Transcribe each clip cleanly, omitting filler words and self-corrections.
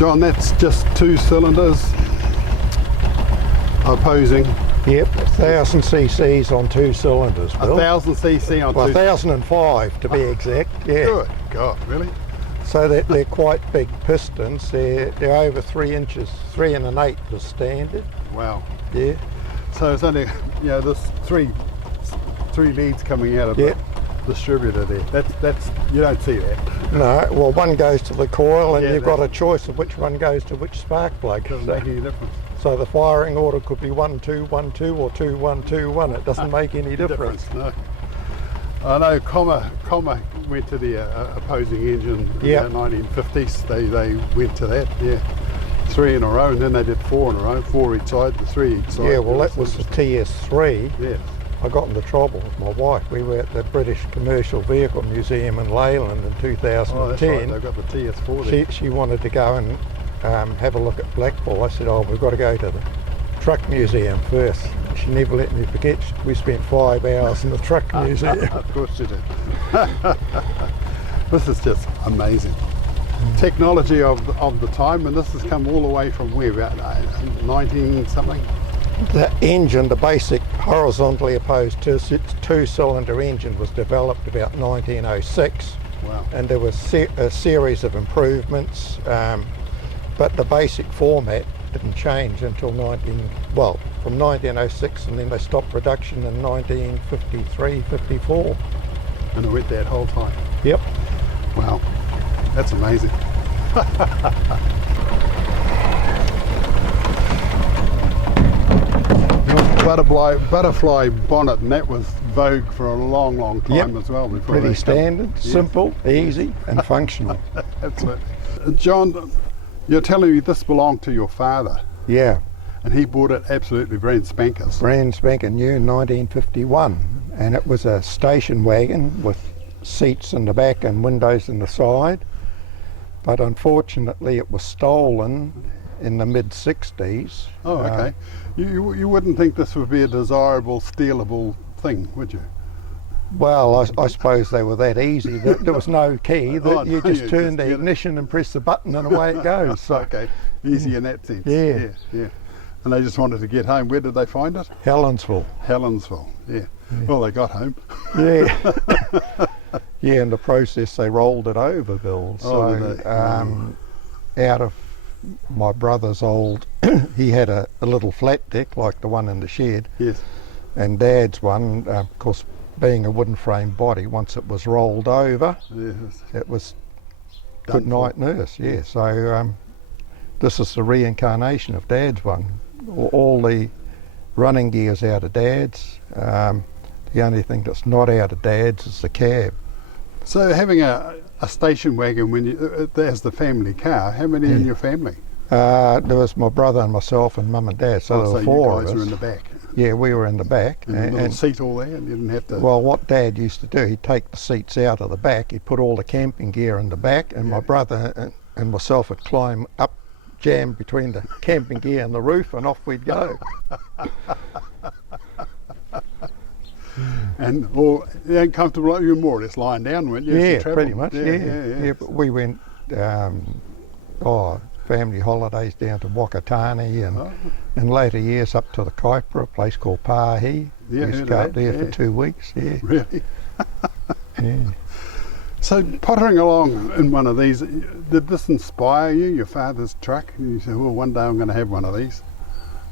John, that's just 2 cylinders opposing. Yep, 1000 cc's on 2 cylinders, Bill. 1000 cc on Well, 2. 1005 to be exact, yeah. Good God, really? So they're quite big pistons. They're over 3 inches, 3 1/8 is standard. Wow. Yeah. So it's only, there's three leads coming out of Yep. the distributor there. That's you don't see that. No, well, one goes to the coil, and Yeah, you've got a choice of which one goes to which spark plug. Doesn't make any difference. So the firing order could be 1 2 1 2 or 2 1 2 1. It doesn't make any difference. No. I know Comma went to the opposing engine Yep. in the 1950s. They went to that, yeah. 3 in a row, and then they did 4 in a row, 4 each side, 3 each side. Yeah, well, that was the TS3. Yeah. I got into trouble with my wife. We were at the British Commercial Vehicle Museum in Leyland in 2010. Oh, that's right. They've got the TS4 there. She wanted to go and have a look at Blackpool. I said, oh, we've got to go to the truck museum first. She never let me forget. We spent 5 hours in the truck museum. Of course you did. This is just amazing. Technology of the time, and this has come all the way from where, about 19 something? The engine, the basic horizontally opposed two-cylinder engine, was developed about 1906. Wow. And there was a series of improvements, but the basic format didn't change until from 1906, and then they stopped production in 1953, 54. And it went that whole time. Yep. Wow, that's amazing. Butterfly bonnet, and that was vogue for a long time as well. Before Pretty they standard, simple, easy, and functional. Absolutely. John, you're telling me this belonged to your father, Yeah, and he bought it absolutely brand spankers. brand spanking new in 1951, and it was a station wagon with seats in the back and windows in the side, but unfortunately it was stolen in the mid-60s. Oh, okay. You wouldn't think this would be a desirable, stealable thing, would you? Well, I suppose they were that easy. There was no key. Oh, You no, just you turn just the get it. ignition and press the button, and away it goes. So, Okay, easy in that sense. Yeah. Yeah. And they just wanted to get home. Where did they find it? Helensville. Helensville, yeah. Well, they got home. Yeah. Yeah, in the process they rolled it over, Bill. Oh, So did they? out of my brother's old, he had a little flat deck like the one in the shed, Yes. and Dad's one, of course, being a wooden frame body, once it was rolled over, Yes. it was Done good night nurse. Yeah. So this is the reincarnation of Dad's one. All the running gear's out of Dad's. The only thing that's not out of Dad's is the cab. So having a station wagon when as the family car, how many in your family? There was my brother and myself and Mum and Dad, so there were 4 you of guys us. were in the back. Yeah, we were in the back. And the little seat all there, and you didn't have to... Well, what Dad used to do, he'd take the seats out of the back, he'd put all the camping gear in the back, and my brother and myself would climb up, jam between the camping gear and the roof, and off we'd go. And you ain't comfortable, you were more or less lying down, weren't you? as you Yeah, travelled? pretty much, yeah. But we went, family holidays down to Wakatani, and in later years up to the Kaipara, a place called Pahi. Yeah, we used to heard go of up that, there yeah. for 2 weeks, yeah. Really? Yeah. So pottering along in one of these, did this inspire you, your father's truck? And you said, well, one day I'm going to have one of these.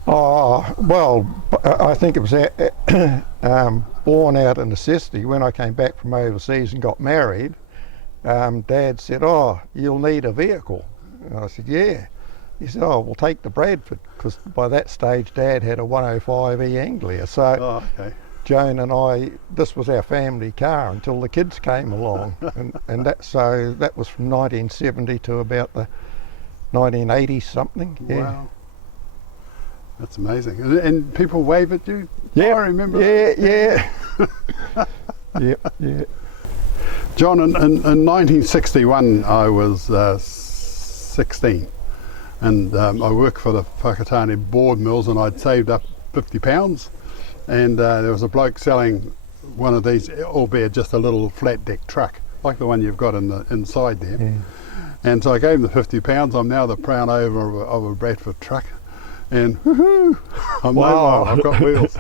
Oh, well, I think it was born out of necessity. When I came back from overseas and got married, Dad said, oh, you'll need a vehicle. And I said, yeah. He said, oh, we'll take the Bradford, because by that stage Dad had a 105E Anglia. So Okay. Joan and I, this was our family car until the kids came along. and that was from 1970 to about the 1980 something. Yeah. Wow. That's amazing. And people wave at you? Yeah, I remember. Yeah. Yeah. John, in 1961 I was 16, and I worked for the Whakatane board mills, and I'd saved up £50, and there was a bloke selling one of these, albeit just a little flat deck truck, like the one you've got inside there. Yeah. And so I gave him the £50. I'm now the proud owner of a Bradford truck, and woohoo, I'm Wow. mobile, I've got wheels.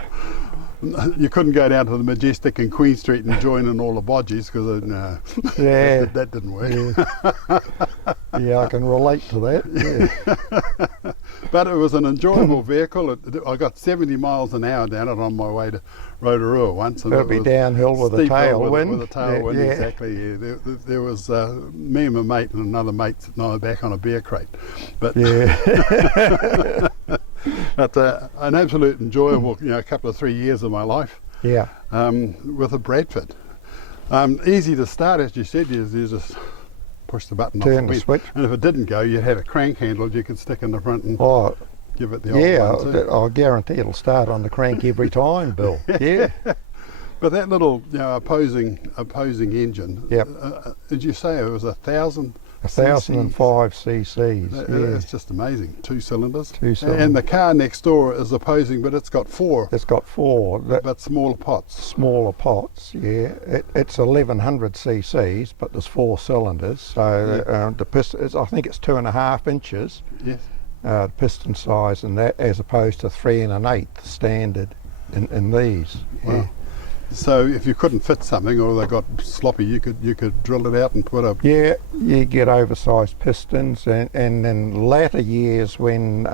You couldn't go down to the Majestic and Queen Street and join in all the bodgies because no, Yeah. that didn't work. Yeah, I can relate to that. Yeah. But it was an enjoyable vehicle. I got 70 miles an hour down it on my way to Rotorua once. And It'll be downhill with a steep hill tailwind. With a tailwind, Yeah. exactly. Yeah. There was me and my mate and another mate sitting on the back on a beer crate. But Yeah. but an absolute enjoyable, couple of 3 years of my life Yeah. with a Bradford. Easy to start, as you said. You just push the button Turn off the wheel. switch. And if it didn't go, you had a crank handle you could stick in the front and Oh, give it the old yeah, one too. I guarantee it'll start on the crank every time, Bill. Yeah. But that little opposing engine, Yep. Did you say it was 1,000? 1,005 cc's. Yeah. It's just amazing. 2 cylinders. 2 cylinders. And the car next door is opposing, but it's got 4, It's got 4 but smaller pots. smaller pots. Yeah, it's 1,100 cc's, but there's 4 cylinders. So the piston, I think it's 2.5 inches. Yes. Piston size and that, as opposed to 3 1/8 standard in these. Wow. Yeah. So if you couldn't fit something or they got sloppy, you could drill it out and put a. Yeah, you get oversized pistons, and in latter years when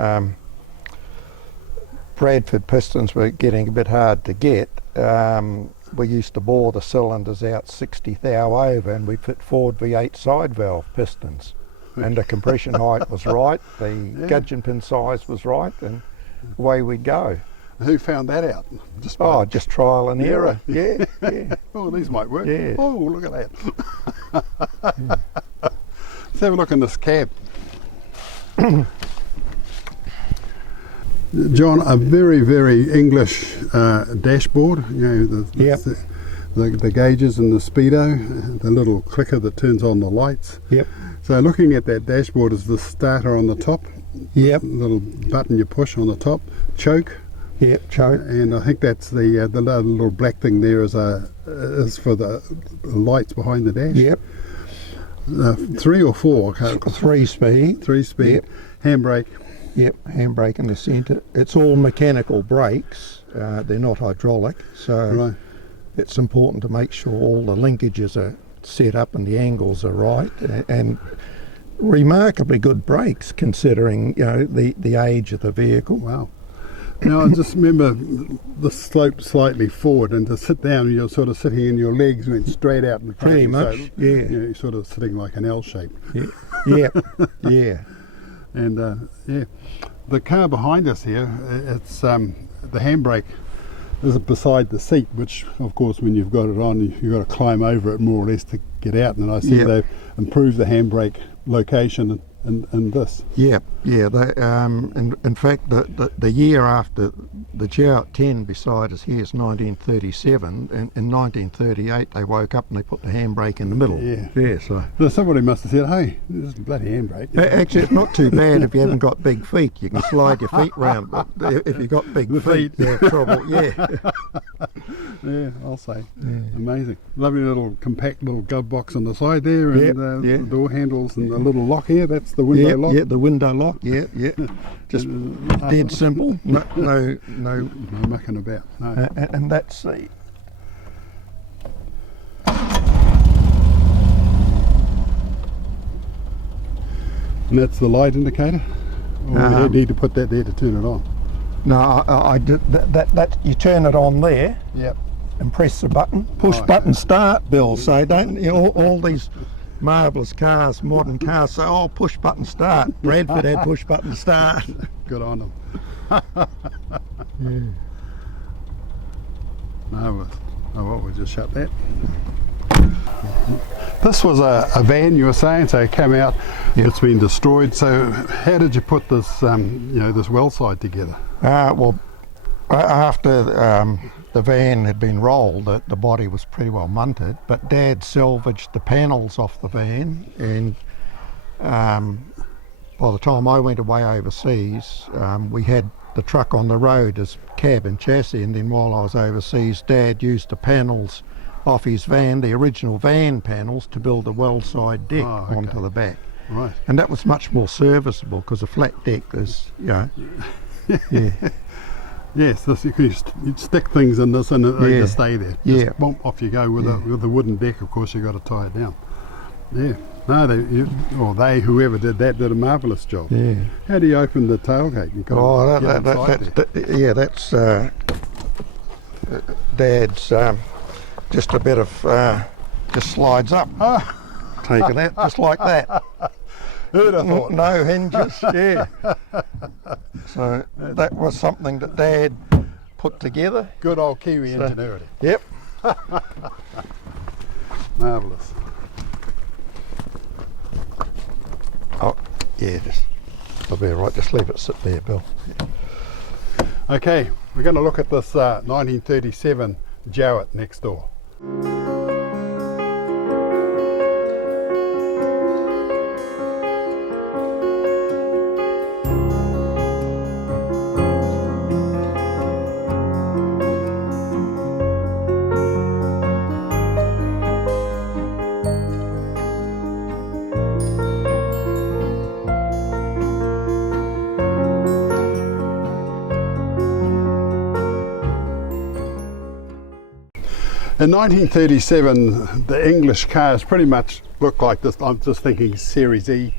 Bradford pistons were getting a bit hard to get, we used to bore the cylinders out 60 thou over, and we'd fit Ford V8 side valve pistons. And the compression height was right, the gudgeon pin size was right, and away we'd go. Who found that out? Just by Just trial and error. Yeah, yeah. Oh, these might work. Yeah. Oh, look at that. Let's have a look in this cab. John, a very, very English dashboard. Yep. The gauges and the speedo, the little clicker that turns on the lights. Yep. So looking at that dashboard is the starter on the top. Yep. Little button you push on the top. Choke. Yep, choke. And I think that's the little black thing there is for the lights behind the dash. Yep. 3 or 4? 3 speed. 3 speed. Yep. Handbrake. Yep, handbrake in the centre. It's all mechanical brakes. They're not hydraulic, so Right. it's important to make sure all the linkages are set up and the angles are right. And remarkably good brakes, considering the age of the vehicle. Wow. Now I just remember the slope slightly forward, and to sit down you're sort of sitting and your legs went straight out in front. Pretty of you, much, so, yeah. You're sort of sitting like an L shape. Yeah, yeah, yeah. And the car behind us here, it's the handbrake is beside the seat, which of course when you've got it on you've got to climb over it more or less to get out, and I see Yep. they've improved the handbrake location in this. Yeah, yeah. They, in fact, the year after the Jowett 10 beside us here is 1937. In 1938, they woke up and they put the handbrake in the middle. Yeah. Yeah. So Somebody must have said, hey, this is a bloody handbrake. actually, it's not too bad if you haven't got big feet. You can slide your feet round. But if you've got big feet, you have trouble. Yeah. Yeah, I'll say. Amazing. Lovely little compact little glove box on the side there, and Yep, the door handles and the little lock here, that's the window Yeah, lock. yeah, the window lock. Yeah, yeah. Just dead simple. No. No mucking about. No. And that's the. And that's the light indicator? Or we need to put that there to turn it on? No, I did that. You turn it on there Yep. and press the button. Push button start, Bill. So don't all these marvellous cars, modern cars, say, oh, push button start. Bradford had push button start. Good on them. No, well, we'll just shut that. This was a van you were saying, so it came out, it's been destroyed. So how did you put this, this well side together? Well, after the van had been rolled, the body was pretty well munted, but Dad salvaged the panels off the van, and by the time I went away overseas, we had the truck on the road as cab and chassis, and then while I was overseas, Dad used the panels off his van, the original van panels, to build a well side deck onto the back. Right. And that was much more serviceable because a flat deck is, yeah. Yes, this, you'd stick things in this and they just stay there. Just Yeah. boom, off you go with the wooden deck. Of course, you got to tie it down. Yeah. No, whoever did that did a marvellous job. Yeah. How do you open the tailgate? You that's Dad's. Just a bit of just slides up. Take it out just like that. Who'd have thought? No hinges. Yeah. So that was something that Dad put together. Good old Kiwi ingenuity. Yep. Marvellous. Oh, yeah. I'll be all right. Just leave it sit there, Bill. Yeah. Okay, we're going to look at this 1937 Jowett next door. In 1937, the English cars pretty much looked like this. I'm just thinking Series E,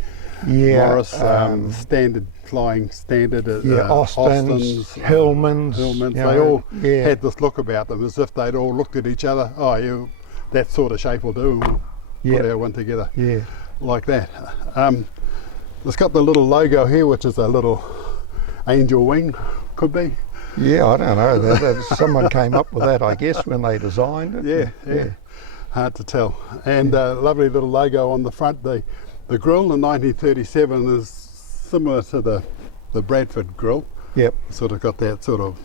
Morris, standard flying standard, Austins, Hillmans. They all had this look about them, as if they'd all looked at each other. Oh, that sort of shape will do. We'll put our one together, like that. It's got the little logo here, which is a little angel wing, could be. Yeah, I don't know. Someone came up with that, I guess, when they designed it. Yeah. Hard to tell. And lovely little logo on the front. The grille in 1937 is similar to the Bradford grille. Yep. Sort of got that sort of,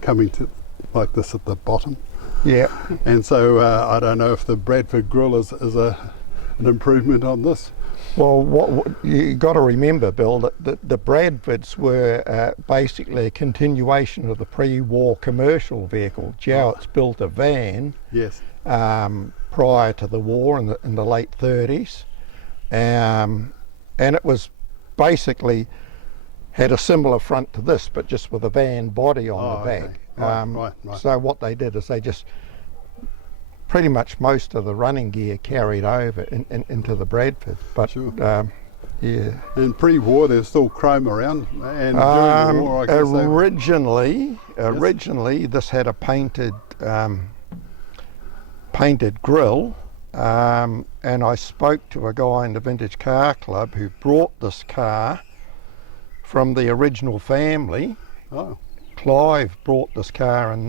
coming to like this at the bottom. Yeah. And so I don't know if the Bradford grille is an improvement on this. Well, what you got to remember, Bill, that the Bradfords were basically a continuation of the pre-war commercial vehicle. Jowett's built a van prior to the war in the late 30s, and it was basically had a similar front to this, but just with a van body on the back. Right. So what they did is they just pretty much most of the running gear carried over into the Bradford, but yeah. And pre-war, there's still chrome around, and during the war, I guess originally this had a painted grille, and I spoke to a guy in the Vintage Car Club who brought this car from the original family. Oh. Clive brought this car in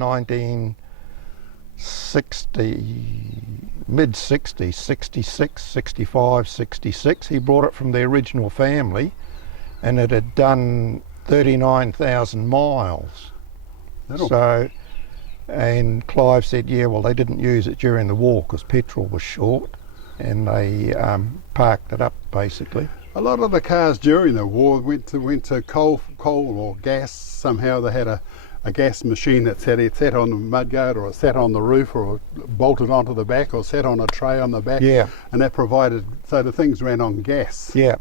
mid-60s, 66, 65, 66. He brought it from the original family, and it had done 39,000 miles. And Clive said, well, they didn't use it during the war because petrol was short, and they parked it up basically. A lot of the cars during the war went to coal or gas. Somehow they had a gas machine that sat on the mudguard, or it sat on the roof, or bolted onto the back, or sat on a tray on the back. Yeah. And that provided, so the things ran on gas. Yeah.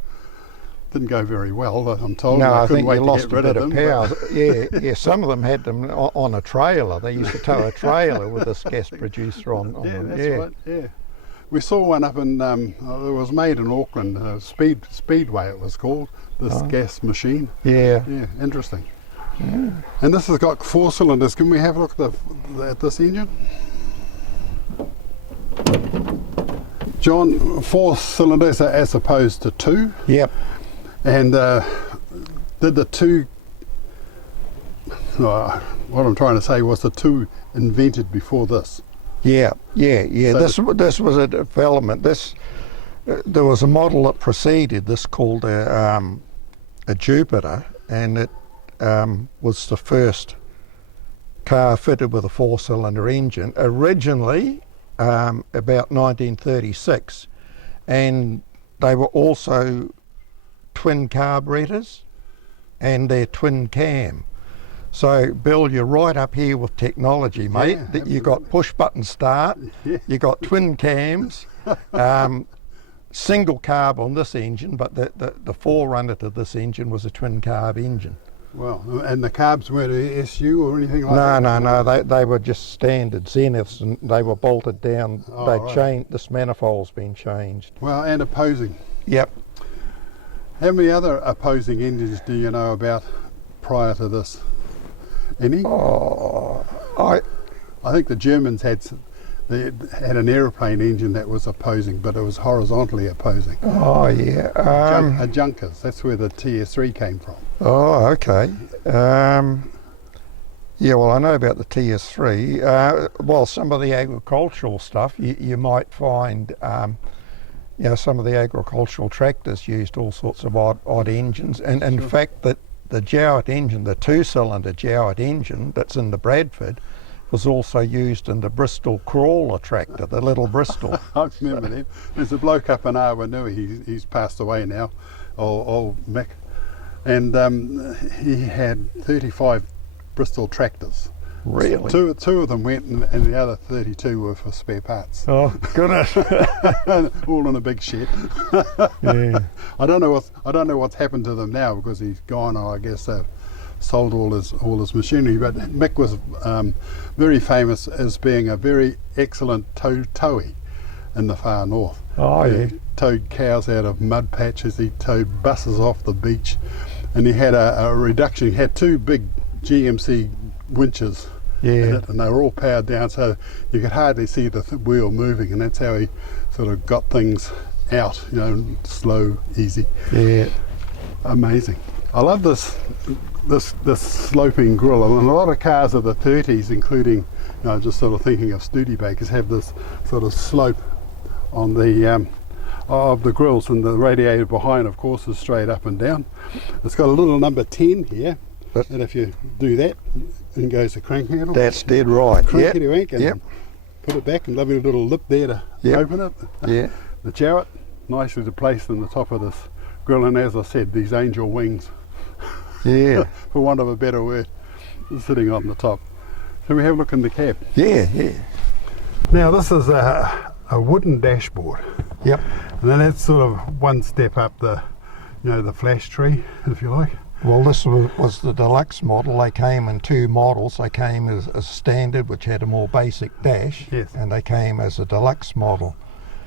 Didn't go very well, I'm told. No, I think you wait to lost get rid a bit of of them, power. Yeah. Some of them had them on a trailer. They used to tow a trailer with this gas producer on them. That's right. Yeah. We saw one up in, it was made in Auckland, Speedway it was called, this gas machine. Yeah. Yeah, interesting. Yeah. And this has got 4 cylinders. Can we have a look at this engine? John, 4 cylinders as opposed to 2. Yep. And did the 2, what I'm trying to say was the 2 invented before this? Yeah. So this was a development. There was a model that preceded this called a Jupiter, and it was the first car fitted with a 4-cylinder engine. Originally, about 1936, and they were also twin carburetors, and they're twin cam. So, Bill, you're right up here with technology, mate. You got push button start, you got twin cams. single carb on this engine, but the forerunner to this engine was a twin carb engine. Well, and the carbs weren't SU or anything like No, that? no, they were just standard Zeniths, and they were bolted down. Oh, They right. changed. This manifold's been changed. Well, and opposing. Yep. How many other opposing engines do you know about prior to this? Any? Oh, I think the Germans they had an aeroplane engine that was opposing, but it was horizontally opposing. oh yeah. A Junkers, that's where the TS3 came from. Oh, okay. Yeah, well, I know about the TS3. Well, some of the agricultural stuff, you might find, some of the agricultural tractors used all sorts of odd engines. And in fact, the Jowett engine, the two-cylinder Jowett engine that's in the Bradford, was also used in the Bristol crawler tractor, the little Bristol. I remember them. There's a bloke up in Arwanui, he's passed away now, old Mick, and he had 35 Bristol tractors. Really? Two of them went, and the other 32 were for spare parts. Oh, goodness. All in a big shed. Yeah. I don't know what's happened to them now, because he's gone. I guess they've sold all his machinery. But Mick was very famous as being a very excellent towie in the far north. Oh, yeah. He towed cows out of mud patches. He towed buses off the beach, and he had a reduction. He had two big GMC winches in Yeah. it, and they were all powered down, so you could hardly see the wheel moving, and that's how he sort of got things out, slow, easy. Yeah. Amazing. I love this sloping grille. I mean, a lot of cars of the 30s, including, just sort of thinking of Studebakers, have this sort of slope on the of the grills, and the radiator behind, of course, is straight up and down. It's got a little number 10 here, and if you do that, in goes the crank handle. That's dead right. Yep. Crankety wank, and Yep. put it back, and lovely little lip there to Yep. open it. Yeah. The Jowett, nicely placed in the top of this grill, and as I said, these angel wings, Yeah. for want of a better word, sitting on the top. Shall we have a look in the cab? Yeah. Yeah. Now this is a wooden dashboard, Yep. and then that's sort of one step up the flash tree, if you like. Well, this was the deluxe model. They came in two models. They came as a standard, which had a more basic dash, Yes. and they came as a deluxe model.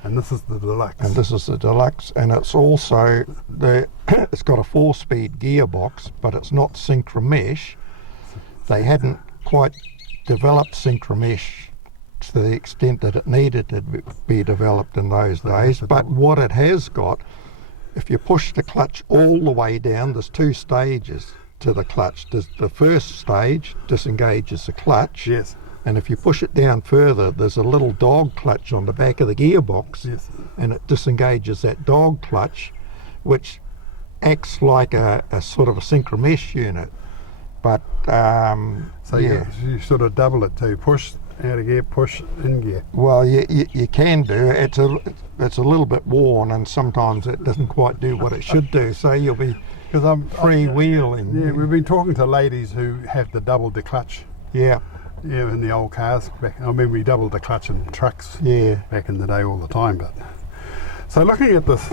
And this is the deluxe. And this is the deluxe, and it's also it's got a 4-speed gearbox, but it's not synchromesh. They hadn't quite developed synchromesh to the extent that it needed to be developed in those days. But what it has got, if you push the clutch all the way down, there's two stages to the clutch. The first stage disengages the clutch. Yes. And if you push it down further, there's a little dog clutch on the back of the gearbox, Yes. and it disengages that dog clutch, which acts like a sort of a synchromesh unit. But So yeah, you sort of double it too. Push out of gear, push in gear. well, you can do. It's a little bit worn, and sometimes it doesn't quite do what it should do. So you'll be Because I'm freewheeling. Yeah, we've been talking to ladies who have the double the clutch. Yeah, Yeah, in the old cars. I mean, we doubled the clutch in trucks yeah. back in the day all the time. But so looking at this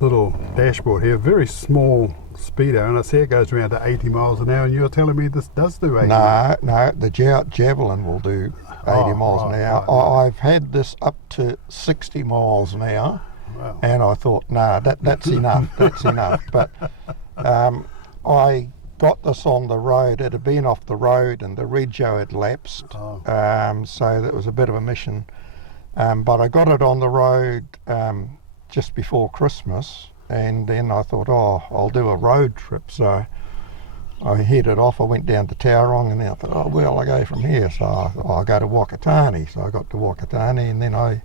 little dashboard here, very small speedo, and I see it goes around to 80 miles an hour, and you're telling me this does do 80 miles? No, the Jowett Javelin will do 80 miles an hour. right. I've had this up to 60 miles an hour, Wow. and I thought, that's enough, that's enough. But I got this on the road. It had been off the road, and the rego had lapsed, Oh. so that was a bit of a mission. But I got it on the road just before Christmas, and then I thought, I'll do a road trip. So I headed off. I went down to Tauranga, and then I thought, where will I go from here? So I'll go to Wakatani. So I got to Wakatani, and then I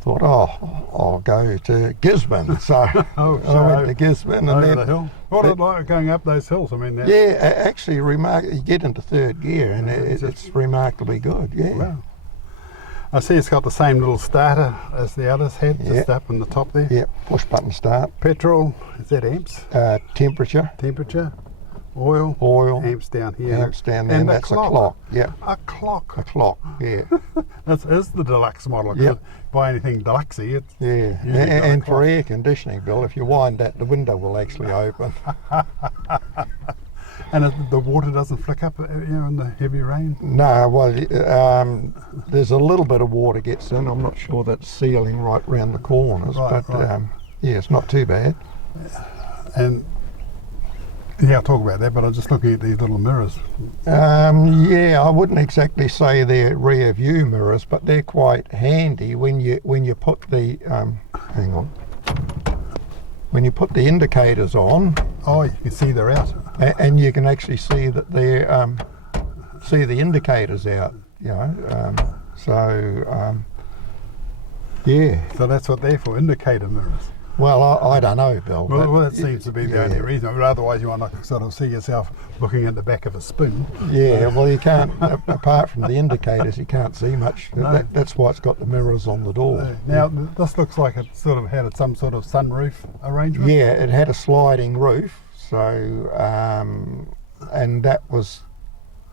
thought, I'll go to Gisborne. So I went to Gisborne, and Over then the hill. What was it like going up those hills? I mean, that, yeah, actually, you get into third gear, and it's remarkably good. Yeah. Wow. I see it's got the same little starter as the others had, just up in the top there. Yeah, push button start. Petrol, is that amps? Temperature. Temperature? oil, amps down here. amps down there, and the that's a clock. Yeah, A clock. a clock. Yeah, That's the deluxe model. Yep. Buy anything deluxey, it's yeah. usually got a And for clock. air conditioning, Bill, if you wind that, the window will actually open. And the water doesn't flick up, in the heavy rain. No, well, there's a little bit of water gets in. I'm not sure that's sealing right round the corners, Right, but right. yeah, it's not too bad. And yeah, I'll talk about that. But I'm just looking at these little mirrors. Yeah, I wouldn't exactly say they're rear view mirrors, but they're quite handy when you put the hang on. When you put the indicators on, Oh, you can see they're out. and you can actually see that they're see the indicators out. Yeah. So that's what they're for, indicator mirrors. Well, I don't know, Bill. Well, but that seems to be the yeah. only reason. But otherwise, you want to sort of see yourself looking at the back of a spoon. Yeah, well, you can't. Apart from the indicators, you can't see much. No. That's why it's got the mirrors on the door. Now, this looks like it sort of had some sort of sunroof arrangement. Yeah, it had a sliding roof, so and that was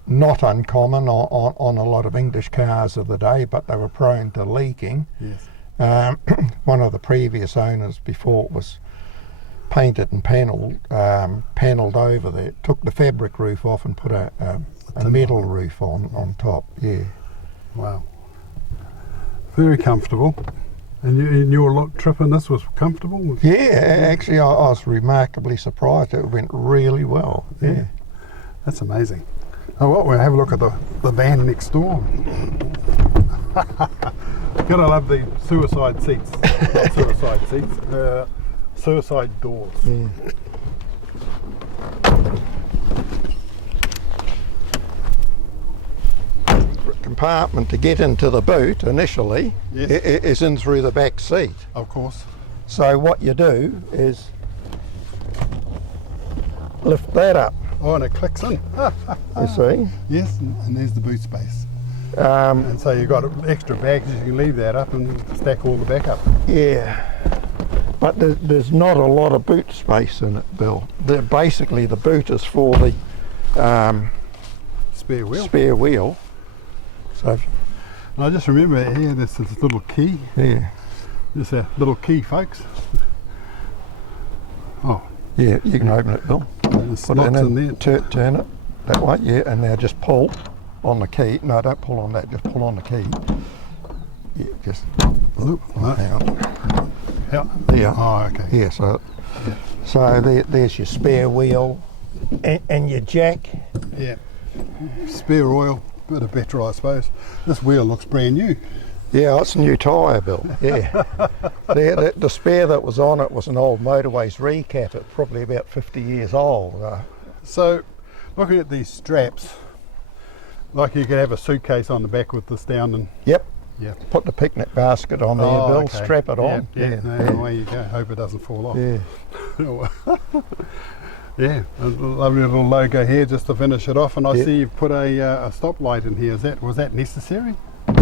not uncommon on a lot of English cars of the day, but they were prone to leaking. Yes. One of the previous owners before it was painted and panelled over there, took the fabric roof off and put a metal roof on top. Yeah. Wow. Very comfortable. And your trip in this was comfortable? Yeah, actually I was remarkably surprised. It went really well. Yeah. That's amazing. Oh, well, we'll have a look at the van next door. Gotta love the suicide seats. Not suicide seats. Suicide doors. Yeah. Compartment to get into the boot initially Yes. is in through the back seat. Of course. So what you do is lift that up, Oh, and it clicks in. you see. Yes, and there's the boot space. Um, And so you've got extra bags, you can leave that up and stack all the back up. yeah, but there's not a lot of boot space in it, Bill. Basically the boot is for the Spare wheel. spare wheel. So And I just remember here, there's this little key. yeah, Just a little key, folks. Oh, yeah, you can open it, Bill. there's Put it slots in there. turn it that way, yeah, and now just pull on the key. No, don't pull on that, just pull on the key. Yeah, just Oop, no. hang on. Yeah. There. Oh, okay. Yeah, so there's your spare wheel and your jack. Yeah. Spare oil, bit of petrol, I suppose. This wheel looks brand new. Yeah, it's a new tyre, Bill. Yeah. the spare that was on it was an old Motorways recap. It's probably about 50 years old. So, looking at these straps, like you could have a suitcase on the back with this down and Yep. yeah. Put the picnic basket on there, Bill. Okay. Strap it on. Yeah, no, away you go. Hope it doesn't fall off. Yeah. Yeah, a lovely little logo here just to finish it off, and I Yep. see you've put a stoplight in here. Was that necessary?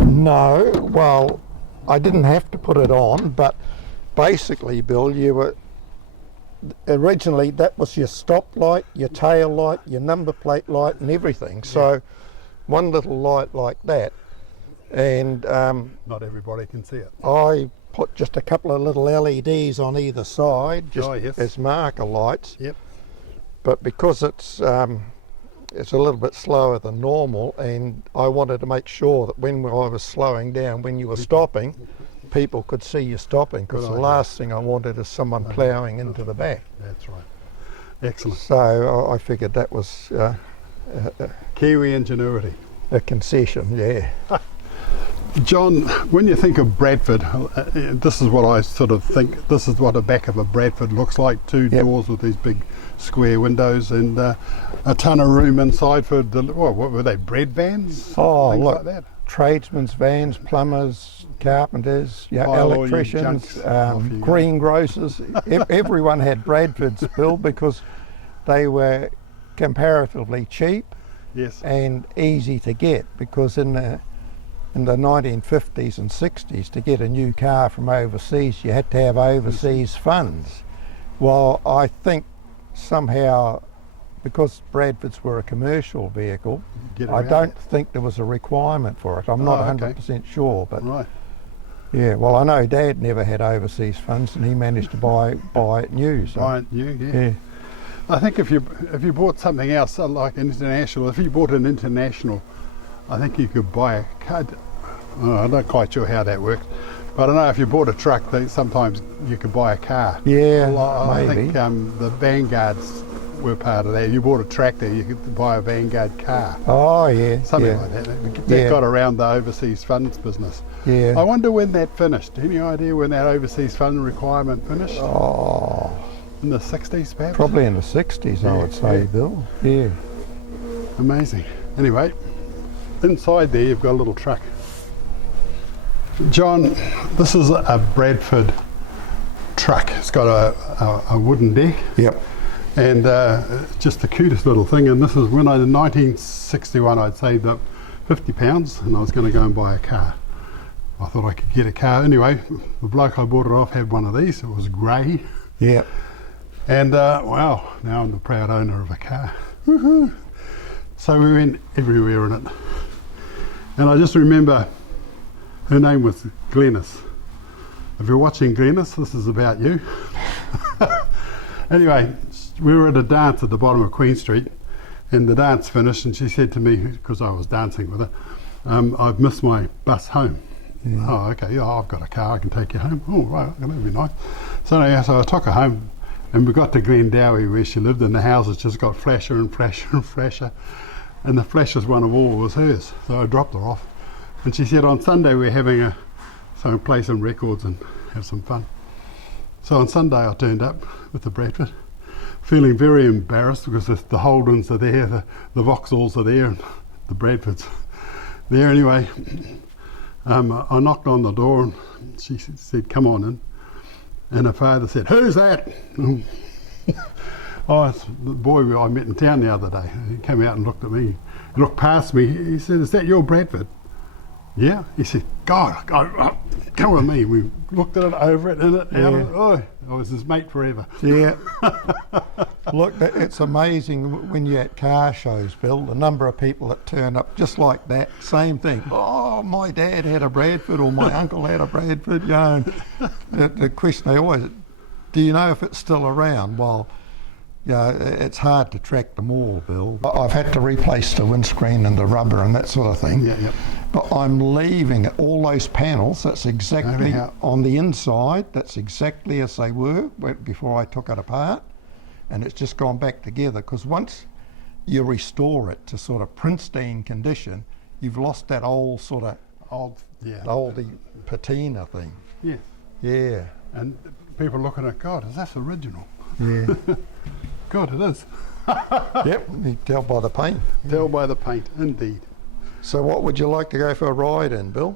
No, well, I didn't have to put it on, but basically, Bill, originally that was your stop light, your tail light, your number plate light and everything. So one little light like that, and Not everybody can see it. I put just a couple of little LEDs on either side, just Oh, yes. as marker lights. Yep. But because it's a little bit slower than normal, and I wanted to make sure that when I was slowing down, when you were stopping, people could see you stopping, because Good the idea. last thing I wanted is someone ploughing into the back. That's right. Excellent. So I figured that was Kiwi ingenuity. a concession, yeah. John, when you think of Bradford, this is what I sort of think. This is what the back of a Bradford looks like. Two Yep. doors with these big square windows and a ton of room inside for, what were they, bread vans? Oh, Things look, like that? tradesmen's vans, plumbers, carpenters, Pile all your electricians, junks off you go. greengrocers. Everyone had Bradfords, Bill, because they were comparatively cheap Yes. and easy to get, because in the 1950s and 60s, to get a new car from overseas, you had to have overseas funds. Well, I think somehow because Bradfords were a commercial vehicle, Get I around don't think there was a requirement for it. I'm not Oh, okay. 100% sure, but Right. yeah. Well, I know Dad never had overseas funds, and he managed to buy it new. So Right, you, yeah. yeah. I think if you bought something else like international, if you bought an international, I think you could buy a car. Oh, I'm not quite sure how that works, but I know if you bought a truck, sometimes you could buy a car. Yeah, I maybe. think the Vanguards were part of that. If you bought a tractor, you could buy a Vanguard car. Oh yeah. Something yeah. like that. That Yeah. got around the overseas funds business. Yeah. I wonder when that finished. Any idea when that overseas fund requirement finished? Oh, In the 60s, perhaps? probably in the 60s, I Yeah, would say, yeah. Bill. Yeah. Amazing. Anyway, inside there you've got a little truck. John, this is a Bradford truck. It's got a wooden deck. Yep. And just the cutest little thing. And this is when in 1961 I'd saved up £50 and I was going to go and buy a car. I thought I could get a car. Anyway, the bloke I bought it off had one of these. It was grey. Yep. And wow, now I'm the proud owner of a car. Woohoo! So we went everywhere in it. And I just remember her name was Glenys. If you're watching Glenys, this is about you. Anyway, we were at a dance at the bottom of Queen Street, and the dance finished, and she said to me, because I was dancing with her, I've missed my bus home. Oh, okay, yeah, I've got a car, I can take you home. Oh, right, that'd be nice. So I took her home, and we got to Glendowie where she lived, and the houses just got flasher and flasher and flasher, and the flashest one of all was hers. So I dropped her off, and she said on Sunday we're having play some records and have some fun. So on Sunday I turned up with the Bradford, feeling very embarrassed because the Holdens are there, the Vauxhalls are there, and the Bradfords there. Anyway, I knocked on the door and she said, "Come on in." And her father said, "Who's that?" Oh, it's the boy I met in town the other day. He came out and looked at me. He looked past me. He said, "Is that your Bradford?" "Yeah." He said, "God, come with me." We looked at it, over it, in it, out of it. Oh, I was his mate forever. Yeah. Look, it's amazing when you're at car shows, Bill, the number of people that turn up just like that. Same thing. "Oh, my dad had a Bradford," or "my uncle had a Bradford." You know, the question they always, "Do you know if it's still around?" Well, yeah, it's hard to track them all, Bill. I've had to replace the windscreen and the rubber and that sort of thing. Yeah, yeah. But I'm leaving all those panels, that's exactly on the inside, that's exactly as they were before I took it apart. And it's just gone back together, because once you restore it to sort of pristine condition, you've lost that old sort of, the patina thing. Yeah. Yeah. And people looking at, "God, is that original?" Yeah. God, it is. Yep, you can tell by the paint. Tell by the paint, indeed. So what would you like to go for a ride in, Bill?